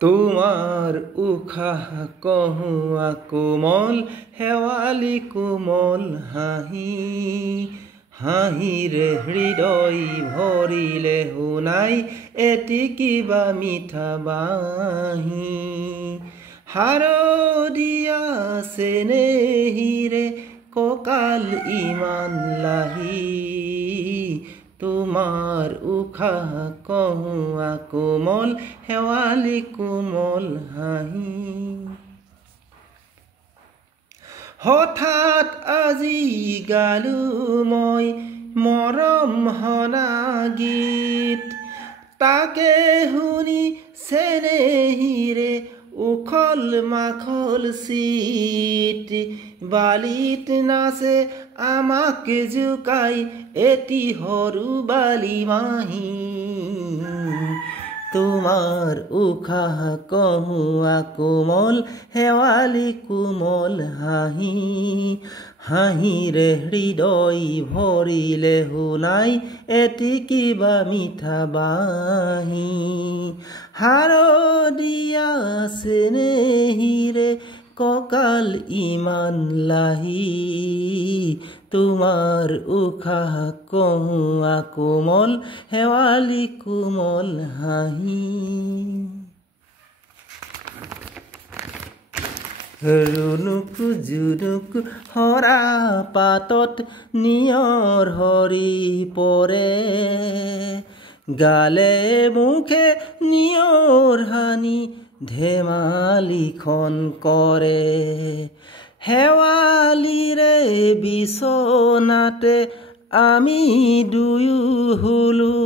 তোমাৰ উশাহ কহুৱা কোমল শেৱালি কোমল হাঁহি হাঁহিৰে হৃদয় ভৰিলে শুনাই এটি কিবা মিঠা বাঁহী শাৰদীয়া চেনেহীৰে কঁকাল ইমান লাহি তোমাৰ উশাহ কহুৱা কোমল শেৱালি কোমল হাঁহি হঠাৎ আজি গালো মই মৰম হনা গীত তাকে শুনি চেনেহীৰে উখল মাখল চিত বালিত নাচে আমাক জোকাই এটি সৰু বালি মাহী তোমাৰ উশাহ কহুৱা কোমল শেৱালি কোমল হাঁহি হাঁহিৰে হৃদয় ভৰিলে শুনাই এটি কিবা মিঠা বাঁহী শাৰদীয়া চেনেহীৰে কঁকাল ইমান লাহি তোমাৰ উশাহ কহুৱা কোমল শেৱালি কোমল হাঁহি ৰুণুকু জুনুকু হৰা পাতত নিয়ৰ হৰি পৰে গালে মুখে নিয়ৰ হানি ধেমালিখন কৰে শেৱালিৰে বিচনাতে আমি দুয়ো শুলো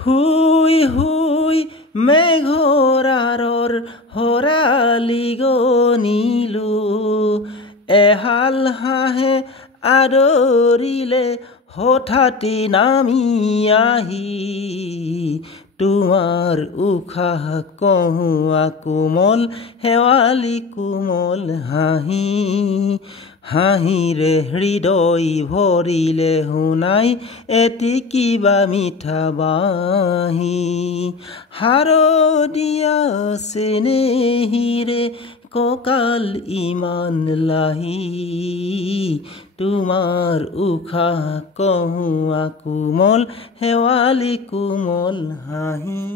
শুই শুই মেঘৰাৰৰ হৰালি গনিলো এহাল হাঁহে আদৰিলে হঠাতে নামি আহি তোমাৰ উশাহ কহুৱা কোমল শেৱালি কোমল হাঁহি হাঁহিৰে হৃদয় ভৰিলে শুনাই এটি কিবা মিঠা বাঁহী শাৰদীয়া চেনেহীৰে কঁকাল ইমান লাহি তোমাৰ উশাহ কহুৱা কোমল শেৱালি কোমল হাঁহি